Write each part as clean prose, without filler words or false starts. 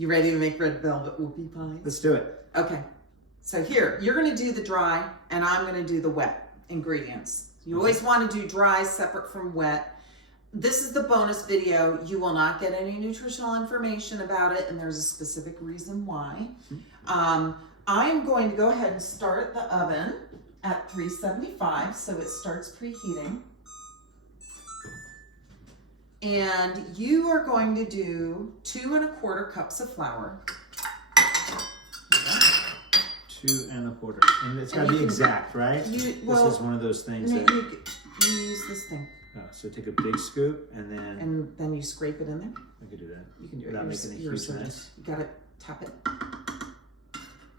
You ready to make red velvet whoopie pies? Let's do it. Okay. So here, you're going to do the dry and I'm going to do the wet ingredients. You always want to do dry separate from wet. This is the bonus video. You will not get any nutritional information about it, and there's a specific reason why. I'm going to go ahead and start the oven at 375, so it starts preheating. And you are going to do 2 1/4 cups of flour. 2 1/4. And it's got to be exact, right? This is one of those things that... You use this thing. Oh, so take a big scoop and then... And then you scrape it in there. I could do that. You can do it. Without making a huge mess. You got to tap it.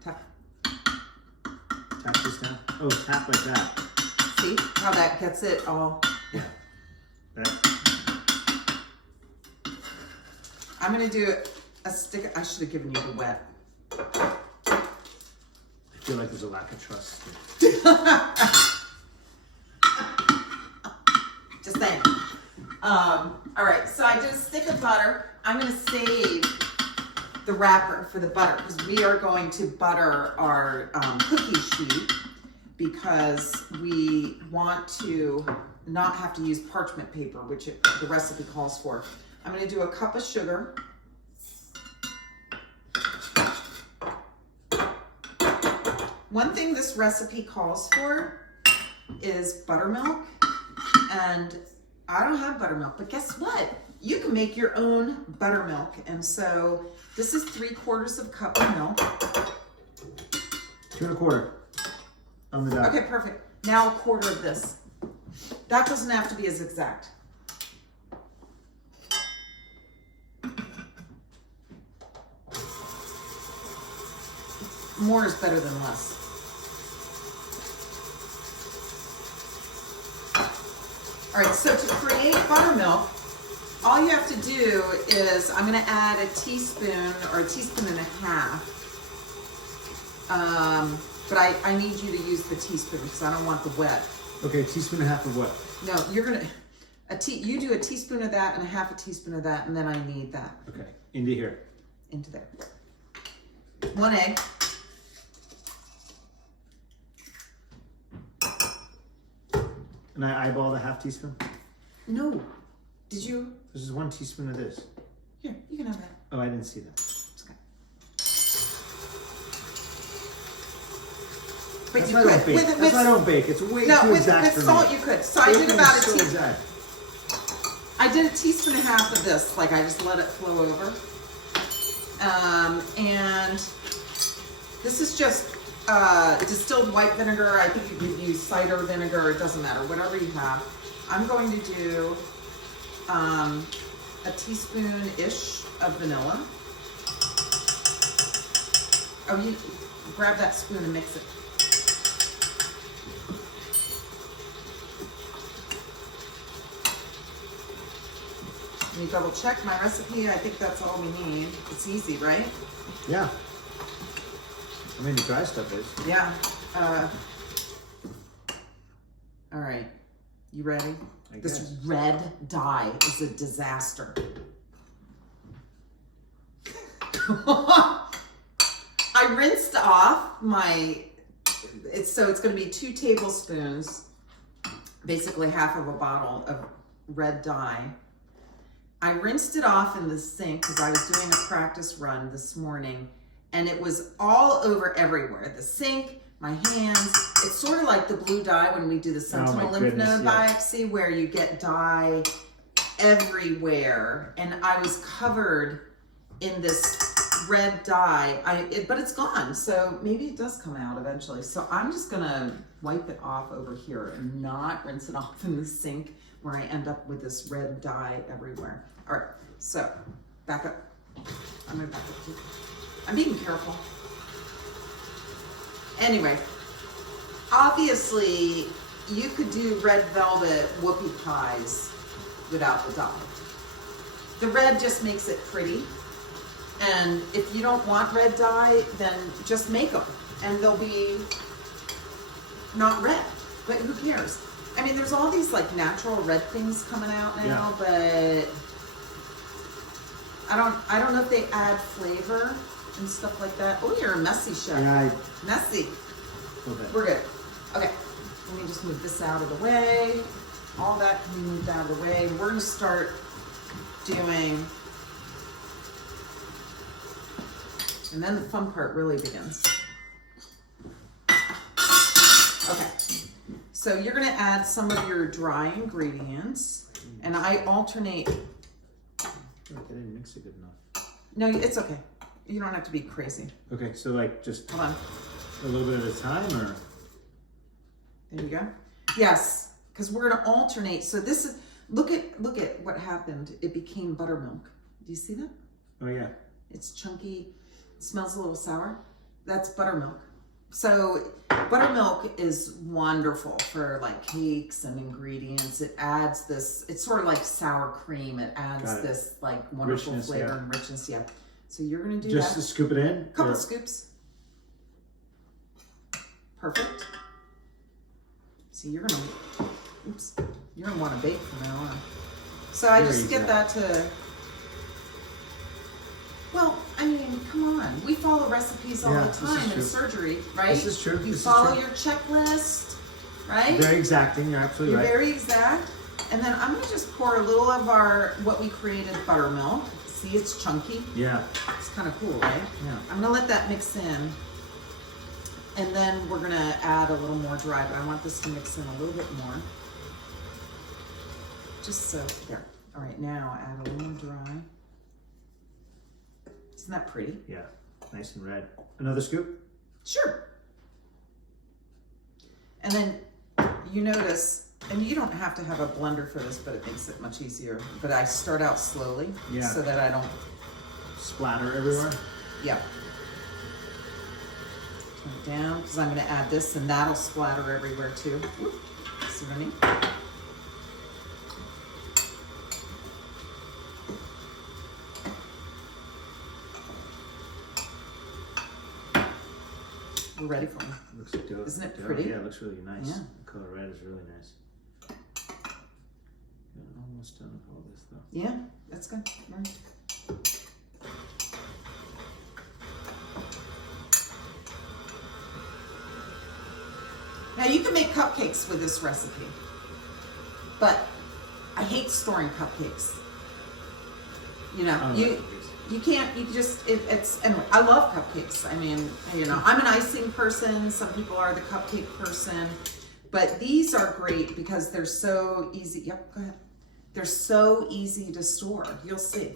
Tap. Tap this down. Oh, tap like that. See how that gets it all? Yeah. Right. I'm going to do a stick. I should have given you the wet. I feel like there's a lack of trust. Just saying. All right, so I did a stick of butter. I'm going to save the wrapper for the butter because we are going to butter our cookie sheet because we want to not have to use parchment paper, which the recipe calls for. I'm going to do a cup of sugar. One thing this recipe calls for is buttermilk, and I don't have buttermilk, but guess what? You can make your own buttermilk, and so this is 3/4 cup of milk. 2 1/4 on the dot. Okay, perfect. Now 1/4 of this. That doesn't have to be as exact. More is better than less. All right, so to create buttermilk, all you have to do is, I'm gonna add a teaspoon or a teaspoon and a half. But I need you to use the teaspoon because I don't want the wet. Okay, a teaspoon and a half of what? No, you're gonna, you do a teaspoon of that and a half a teaspoon of that, and then I need that. Okay, into here. Into there. 1 egg. And I eyeball the half teaspoon? No. Did you? This is 1 teaspoon of this. Here, you can have that. Oh, I didn't see that. It's okay. But That's you why I don't bake. That's why I don't bake. It's way too exact for me. With salt you could. So I did about a teaspoon. Exact. I did a teaspoon and a half of this. Like I just let it flow over. And this is just distilled white vinegar. I think you could use cider vinegar. It doesn't matter. Whatever you have. I'm going to do a teaspoon-ish of vanilla. Oh, you grab that spoon and mix it. Let me double check my recipe. I think that's all we need. It's easy, right? Yeah. I mean, the dry stuff is. Yeah. All right. You ready? This red dye is a disaster. I rinsed off so it's going to be 2 tablespoons, basically half of a bottle of red dye. I rinsed it off in the sink because I was doing a practice run this morning, and it was all over everywhere. The sink, my hands. It's sort of like the blue dye when we do the sentinel lymph node biopsy, where you get dye everywhere. And I was covered in this red dye, but it's gone. So maybe it does come out eventually. So I'm just gonna wipe it off over here and not rinse it off in the sink where I end up with this red dye everywhere. All right, so back up. I'm gonna back up too. I'm being careful. Anyway, obviously you could do red velvet whoopie pies without the dye. The red just makes it pretty. And if you don't want red dye, then just make them. And they'll be not red, but who cares? I mean, there's all these like natural red things coming out now, but I don't know if they add flavor and stuff like that. Oh, you're a messy chef. Yeah, Messy. okay. We're good. Okay, let me just move this out of the way. All that can be moved out of the way. We're gonna start doing, and then the fun part really begins. Okay, so you're gonna add some of your dry ingredients, and I alternate. I feel like I didn't mix it good enough. No, it's okay. You don't have to be crazy. Okay, so like just Hold on. a little bit at a time, or? There you go. Yes, because we're gonna alternate. So this is, look at what happened. It became buttermilk. Do you see that? Oh yeah. It's chunky, it smells a little sour. That's buttermilk. So buttermilk is wonderful for like cakes and ingredients. It adds this, it's sort of like sour cream. It adds this like wonderful richness, flavor and richness. Yeah. So you're gonna do just that. to scoop it in? Couple scoops. Perfect. See, you're gonna want to bake from now on. So I just get that to, well, I mean, come on. We follow recipes all the time in surgery, right? This is true. You follow your checklist, right? Very exacting, you're absolutely right. You're very exact. And then I'm gonna just pour a little of our, what we created, buttermilk. See, it's chunky. Yeah. It's kind of cool, right? Yeah. I'm gonna let that mix in. And then we're gonna add a little more dry, but I want this to mix in a little bit more. Just so, there. All right, now add a little more dry. Isn't that pretty? Yeah, nice and red. Another scoop? Sure. And then you notice, and you don't have to have a blender for this, but it makes it much easier. But I start out slowly so that I don't splatter everywhere. Yeah. Turn it down, because I'm going to add this, and that'll splatter everywhere too. Whoop. See what I mean? We're ready for them. Looks dope. Isn't it pretty? Yeah, it looks really nice. Yeah. The color red is really nice. Got almost done with all this though. Yeah, that's good. Right. Now you can make cupcakes with this recipe, but I hate storing cupcakes. You know, you can't, you just, it's, anyway, I love cupcakes. I mean, you know, I'm an icing person. Some people are the cupcake person, but these are great because they're so easy. Yep, go ahead. They're so easy to store. You'll see.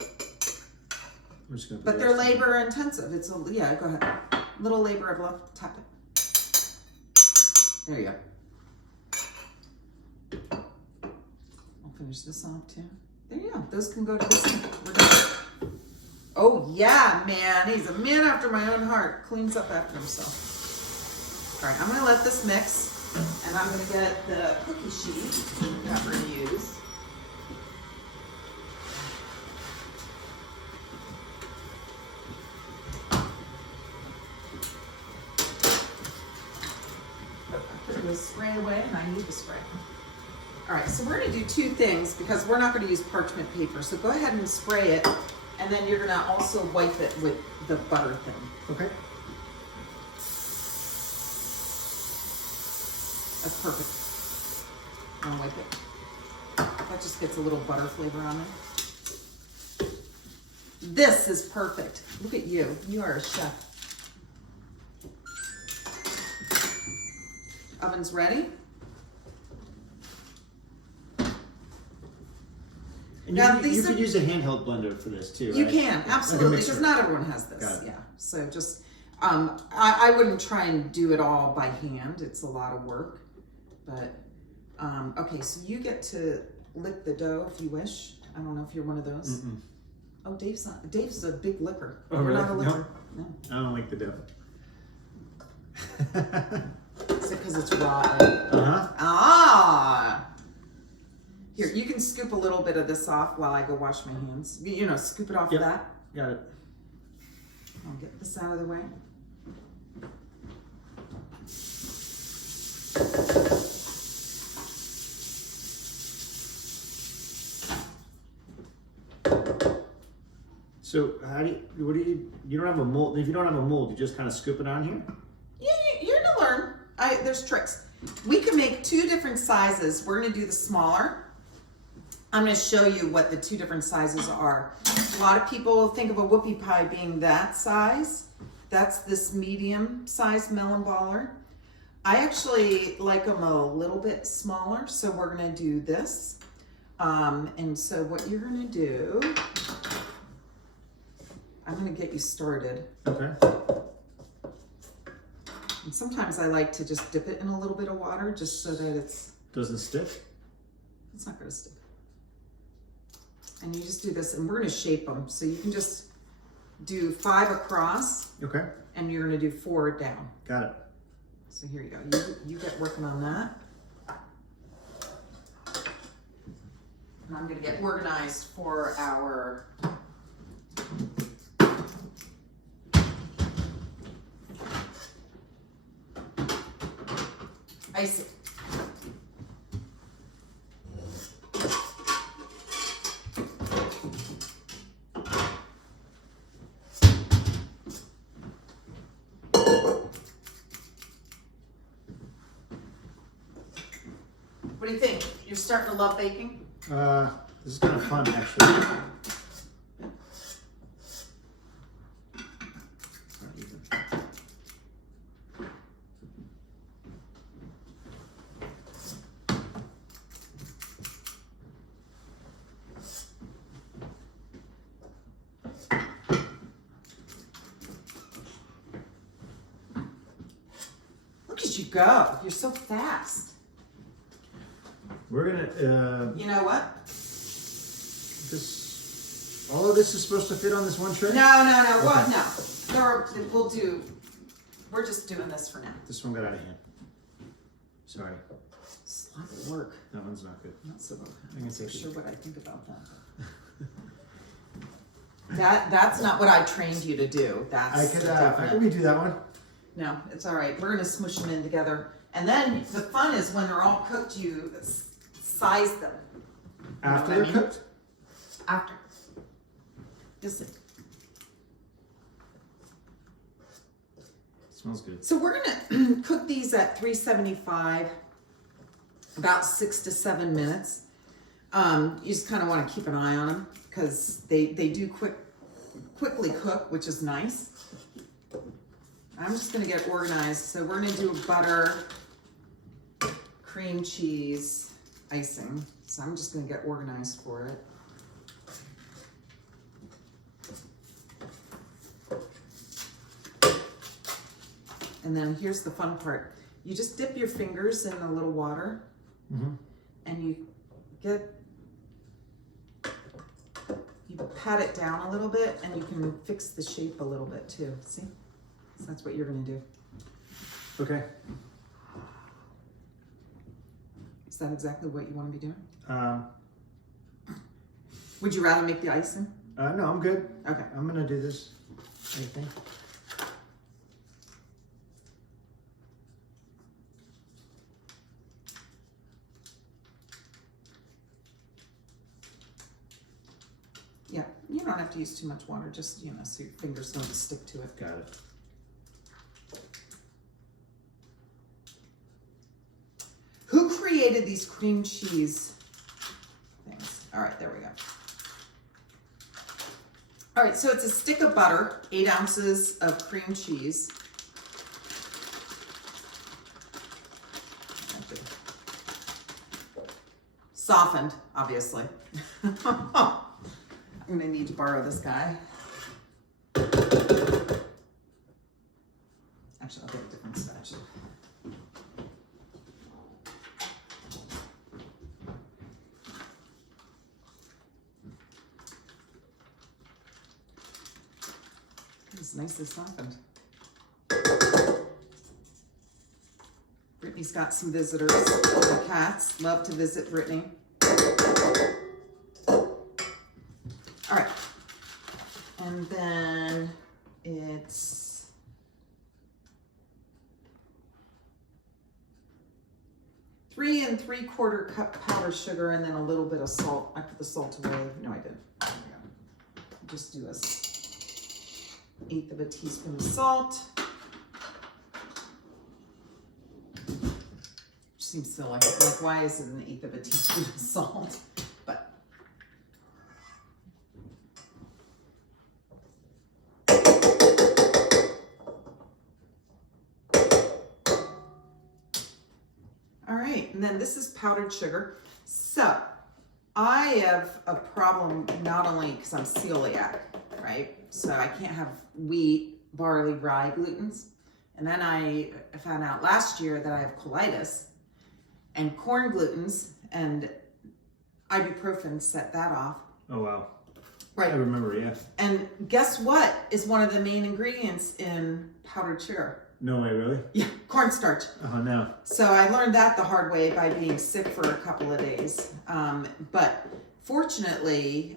I'm just gonna but they're labor intensive. It's a, yeah, go ahead. Little labor of love. Tap it. There you go. I'll finish this off too. There you go. Those can go to this one. We're done. Oh yeah, man. He's a man after my own heart. Cleans up after himself. All right, I'm gonna let this mix, and I'm gonna get the cookie sheet that we're gonna use. The spray away, and I need the spray. All right, so we're gonna do two things because we're not gonna use parchment paper. So go ahead and spray it, and then you're gonna also wipe it with the butter thing. Okay. That's perfect. I'll wipe it. That just gets a little butter flavor on there. This is perfect. Look at you. You are a chef. Oven's ready. And now, you could use a handheld blender for this too, right? You can, absolutely, because not everyone has this. Yeah, so just, I wouldn't try and do it all by hand. It's a lot of work. But, okay, so you get to lick the dough if you wish. I don't know if you're one of those. Mm-mm. Oh, Dave's a big licker. Oh, You're really? not a licker. No. I don't like the dough. Is it because it's raw? Uh-huh. Ah! Here, you can scoop a little bit of this off while I go wash my hands. You know, scoop it off of that. Got it. I'll get this out of the way. So you don't have a mold. If you don't have a mold, you just kind of scoop it on here? Yeah, you're gonna learn. There's tricks. We can make 2 different sizes. We're gonna do the smaller. I'm gonna show you what the 2 different sizes are. A lot of people think of a whoopie pie being that size. That's this medium size melon baller. I actually like them a little bit smaller, so we're gonna do this. And so what you're gonna do, I'm gonna get you started. Okay. And sometimes I like to just dip it in a little bit of water just so that doesn't stick? It's not gonna stick. And you just do this, and we're gonna shape them. So you can just do 5 across. Okay. And you're gonna do 4 down. Got it. So here you go. You get working on that. And I'm gonna get organized for our icing. What do you think? You're starting to love baking? This is kind of fun, actually. Look at you go. You're so fast. We're gonna, You know what? all of this is supposed to fit on this one tray? No. Okay. What? No. We're just doing this for now. This one got out of hand. Sorry. It's a lot of work. That one's not good. Not so I can say sure what I think about that. That's not what I trained you to do. That's I could redo that one. No, it's all right. We're gonna smush them in together. And then the fun is when they're all cooked, you size them. After You know they're what I mean? cooked? After. Just Smells good. So we're gonna cook these at 375, about 6 to 7 minutes. You just kind of want to keep an eye on them because they do quickly cook, which is nice. I'm just gonna get organized. So we're gonna do a butter, cream cheese, icing. So I'm just gonna get organized for it. And then here's the fun part. You just dip your fingers in a little water, and you pat it down a little bit, and you can fix the shape a little bit too. See? So that's what you're gonna do. Okay. Is that exactly what you want to be doing? Would you rather make the icing? No, I'm good. Okay. I'm gonna do this. I think. Yeah, you don't have to use too much water, just, so your fingers don't stick to it. Got it. Who created these cream cheese things? All right, there we go. All right, so it's a stick of butter, 8 ounces of cream cheese. Softened, obviously. I'm gonna need to borrow this guy. Actually, I'll get a different spatula. It's nicely softened. Brittany's got some visitors. The cats love to visit Brittany. All right. And then it's three and 3/4 cup powdered sugar, and then a little bit of salt. I put the salt away. No, I didn't. There we go. just do a 1/8 of a teaspoon of salt. Seems silly, like why is it 1/8 of a teaspoon of salt? But all right, and then this is powdered sugar. So I have a problem not only because I'm celiac, right? So I can't have wheat, barley, rye glutens. And then I found out last year that I have colitis and corn glutens, and ibuprofen set that off. Oh, wow. Right. I remember, yeah. And guess what is one of the main ingredients in powdered sugar? No way, really? Yeah, cornstarch. Oh, no. So I learned that the hard way by being sick for a couple of days. But fortunately,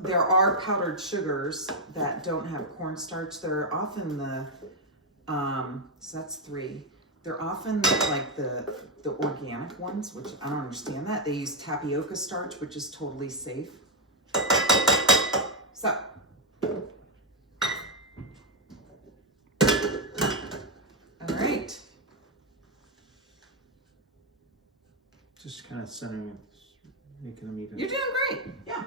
there are powdered sugars that don't have cornstarch. They're often so that's 3. They're often like the organic ones, which I don't understand that. They use tapioca starch, which is totally safe. So. All right. Just kind of centering, making them even. You're doing great. Yeah.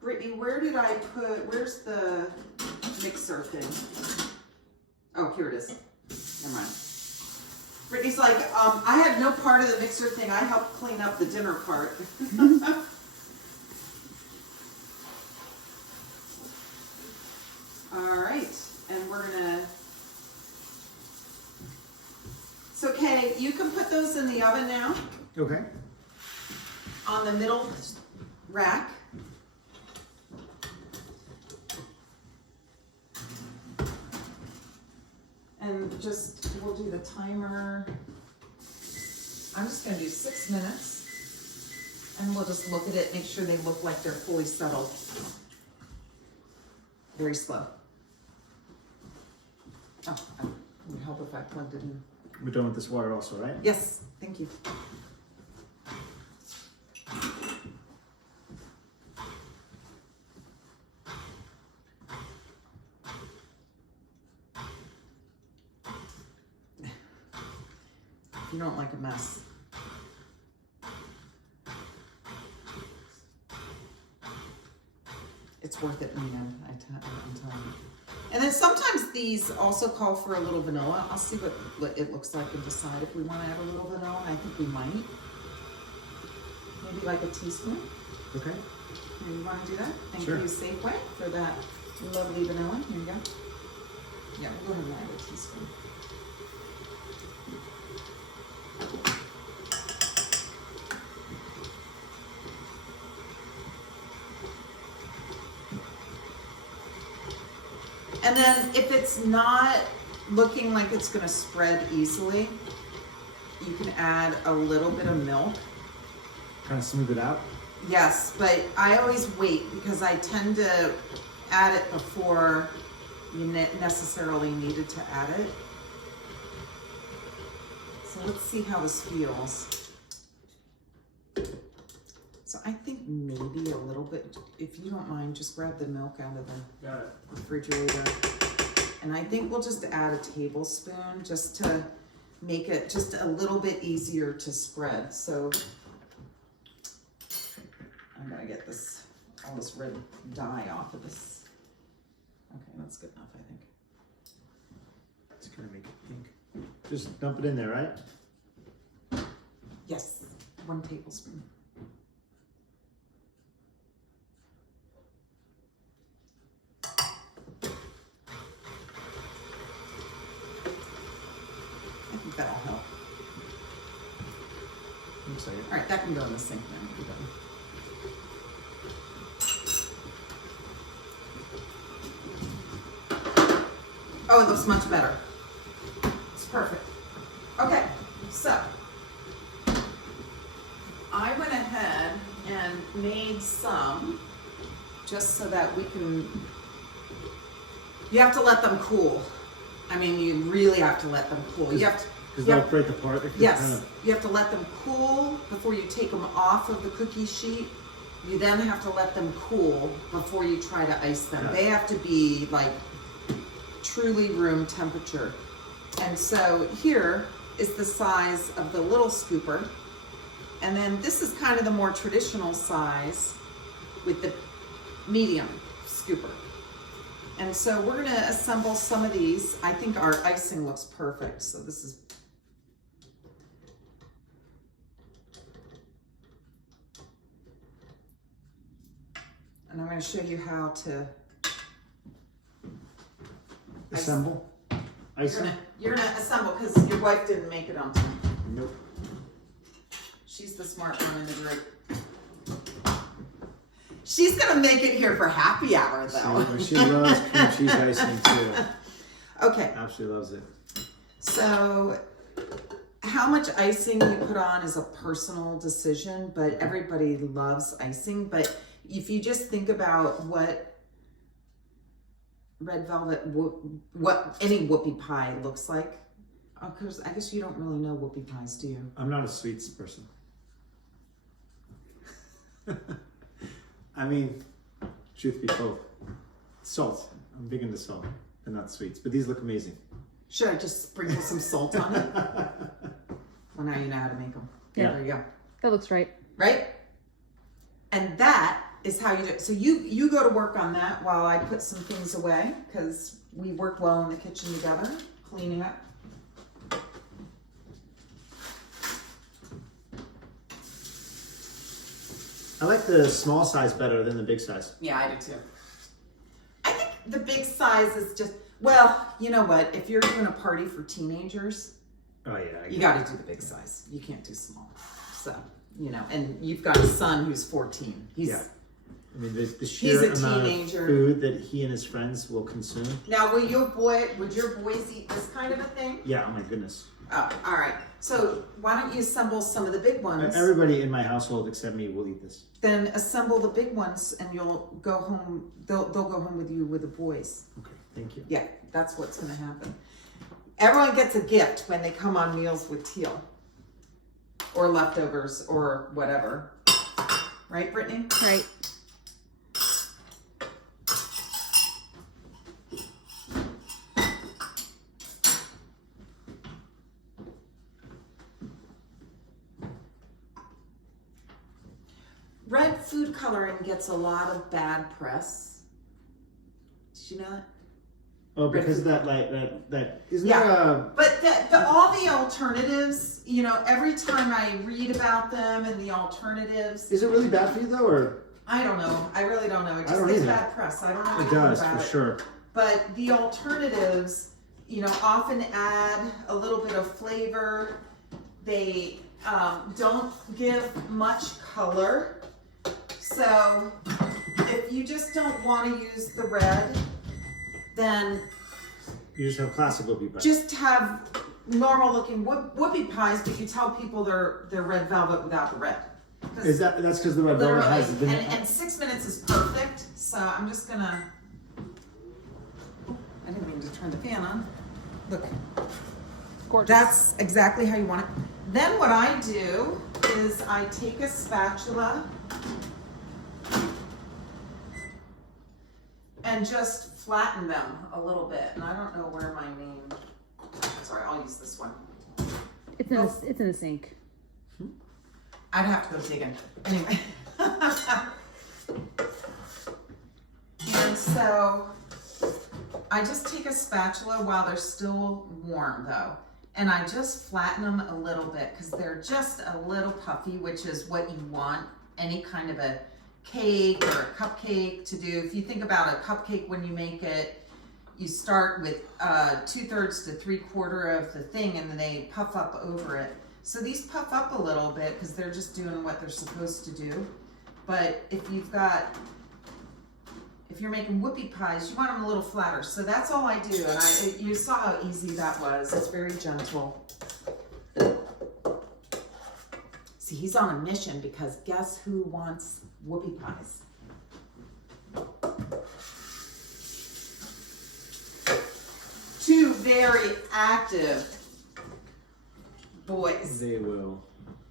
Brittany, where's the mixer thing? Oh, here it is. Never mind. Brittany's like, I had no part of the mixer thing. I helped clean up the dinner part. All right, and we're gonna, it's okay, you can put those in the oven now. Okay. On the middle rack. And just, we'll do the timer. I'm just gonna do 6 minutes. And we'll just look at it, make sure they look like they're fully settled. Very slow. Oh, it would help if I plugged it in. We're done with this water also, right? Yes, thank you. You don't like a mess. It's worth it in the end, I'm telling you. And then sometimes these also call for a little vanilla. I'll see what it looks like and decide if we want to add a little vanilla. I think we might. Maybe like a teaspoon. Okay. Maybe you want to do that? Thank Sure. you, Safeway, for that lovely vanilla. Here you go. Yeah, we'll go ahead and add a teaspoon. And then if it's not looking like it's gonna spread easily, you can add a little bit of milk. Kind of smooth it out? Yes, but I always wait because I tend to add it before you necessarily needed to add it. So let's see how this feels. So I think maybe a little bit, if you don't mind, just grab the milk out of the refrigerator. And I think we'll just add a tablespoon just to make it just a little bit easier to spread. So I'm gonna get all this red dye off of this. Okay, that's good enough, I think. It's gonna make it pink. Just dump it in there, right? Yes, 1 tablespoon. I think that'll help. Looks like it. All right, that can go in the sink now. We're done. Oh, it looks much better. It's perfect. Okay, so I went ahead and made some just so that we can, you have to let them cool. I mean, you really have to let them cool. You have to, Because they'll break apart. Yes, kind of... you have to let them cool before you take them off of the cookie sheet. You then have to let them cool before you try to ice them. They have to be like truly room temperature. And so here is the size of the little scooper. And then this is kind of the more traditional size with the medium scooper. And so we're gonna assemble some of these. I think our icing looks perfect. So this is and I'm going to show you how to assemble. You're gonna assemble because your wife didn't make it on time. Nope. She's the smart one in the group. She's gonna make it here for happy hour though. She loves cream cheese icing too. Okay. Absolutely loves it. So how much icing you put on is a personal decision, but everybody loves icing. But if you just think about what red velvet, what any whoopie pie looks like. Oh, because I guess you don't really know whoopie pies, do you? I'm not a sweets person. I mean, truth be told, salt. I'm big into salt, but not sweets. But these look amazing. Should I just sprinkle some salt on it? Well, now you know how to make them. Yeah. There you go. That looks right. Right? And that is how you do it. So you go to work on that while I put some things away because we work well in the kitchen together, cleaning up. I like the small size better than the big size. Yeah, I do too. I think the big size is just, well, you know what? If you're doing a party for teenagers, Oh yeah. you got to do the big size. You can't do small. So, you know, and you've got a son who's 14. Yeah. I mean, the sheer amount of food that he and his friends will consume. Now, would your boys eat this kind of a thing? Yeah, oh my goodness. Oh, all right. So why don't you assemble some of the big ones? Everybody in my household except me will eat this. Then assemble the big ones, and you'll go home. They'll go home with you with the boys. Okay, thank you. Yeah, that's what's going to happen. Everyone gets a gift when they come on Meals with Teal, or leftovers, or whatever. Right, Brittany? Right. Red food coloring gets a lot of bad press. Did you know that? Oh, because of that, isn't Yeah. there a... But all the alternatives, you know, every time I read about them and the alternatives. Is it really bad for you though, or? I don't know. I really don't know. It I just don't gets either. bad press. I don't know It anything does, about for it. sure. But the alternatives, you know, often add a little bit of flavor. They don't give much color. So if you just don't want to use the red, then You just have classic whoopie pie. just have normal looking whoopie pies, but you tell people they're red velvet without the red. That's because the red velvet has the Literally, and 6 minutes is perfect. So I'm just gonna. I didn't mean to turn the fan on. Look, Gorgeous. that's exactly how you want it. Then what I do is I take a spatula and just flatten them a little bit. And I don't know where my main. Sorry, I'll use this one. It's in the sink. I'd have to go digging. Anyway. And so I just take a spatula while they're still warm though. And I just flatten them a little bit because they're just a little puffy, which is what you want any kind of a cake or a cupcake to do. If you think about a cupcake when you make it, you start with 2/3 to 3/4 of the thing and then they puff up over it. So these puff up a little bit because they're just doing what they're supposed to do. But if you're making whoopie pies, you want them a little flatter. So that's all I do. And you saw how easy that was. It's very gentle. See, he's on a mission because guess who wants whoopie pies? Two very active boys. They will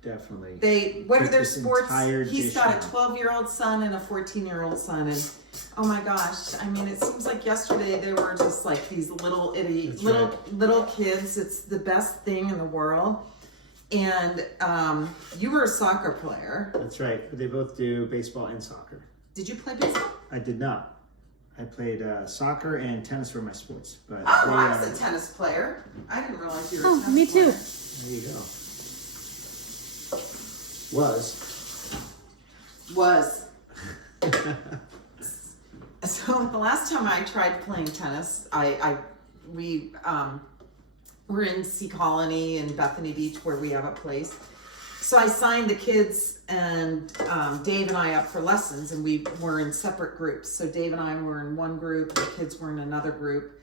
definitely. What are cook their this sports? entire He's dish got a down. 12-year-old son and a 14-year-old son, and oh my gosh, I mean, it seems like yesterday they were just like these little That's little kids. It's the best thing in the world. And you were a soccer player. That's right. They both do baseball and soccer. Did you play baseball? I did not. I played soccer and tennis were my sports. But Oh, they, I was a tennis player. I didn't realize you were a tennis me too. player. There you go. Was. So the last time I tried playing tennis, we were in Sea Colony in Bethany Beach where we have a place. So I signed the kids and Dave and I up for lessons, and we were in separate groups. So Dave and I were in one group, the kids were in another group.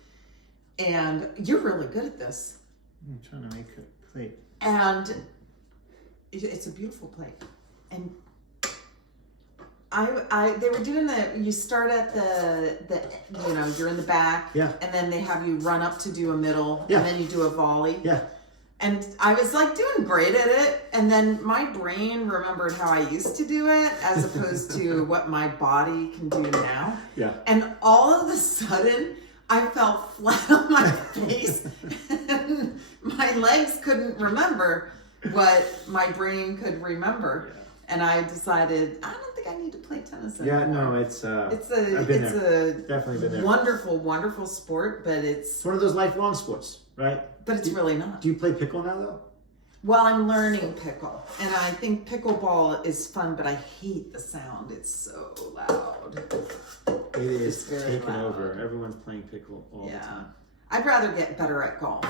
And you're really good at this. I'm trying to make a plate. And it's a beautiful plate. And they were doing you start at the you're in the back, Yeah. and then they have you run up to do a middle, Yeah. and then you do a volley. Yeah. And I was like doing great at it, and then my brain remembered how I used to do it as opposed to what my body can do now. Yeah. And all of a sudden, I fell flat on my face, and my legs couldn't remember what my brain could remember. Yeah. And I decided, I don't think I need to play tennis anymore. Yeah, no, it's I've been a definitely been there. wonderful, wonderful sport, but It's one of those lifelong sports, right? it's really not. Do you play pickle now though? Well, I'm learning pickle, and I think pickleball is fun, but I hate the sound. It's so loud. It is It's very taken loud. over. Everyone's playing pickle all the Yeah. time. I'd rather get better at golf.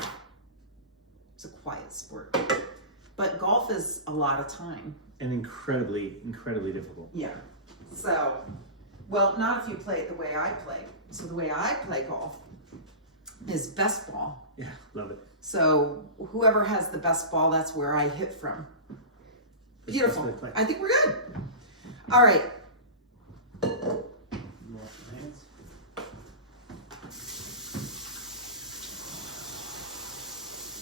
It's a quiet sport. But golf is a lot of time. And incredibly, incredibly difficult. Yeah. So, well, not if you play it the way I play. So the way I play golf is best ball. Yeah, love it. So whoever has the best ball, that's where I hit from. Beautiful. That's the way to play. I think we're good. All right. Wash your hands.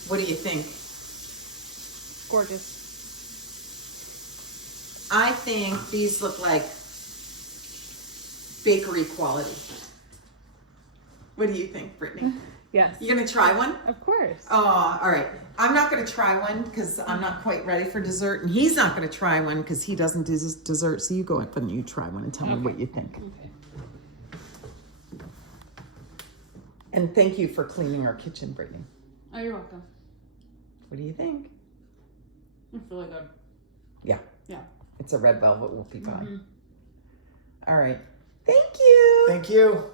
What do you think? Gorgeous. I think these look like bakery quality. What do you think, Brittany? Yes. You gonna try one? Of course. Oh, all right. I'm not gonna try one because I'm not quite ready for dessert, and he's not gonna try one because he doesn't do dessert. So you go up and you try one and tell me what you think. Okay. And thank you for cleaning our kitchen, Brittany. Oh, you're welcome. What do you think? It's really good. Yeah. Yeah. It's a red velvet whoopie pie. Mhm. All right. Thank you. Thank you.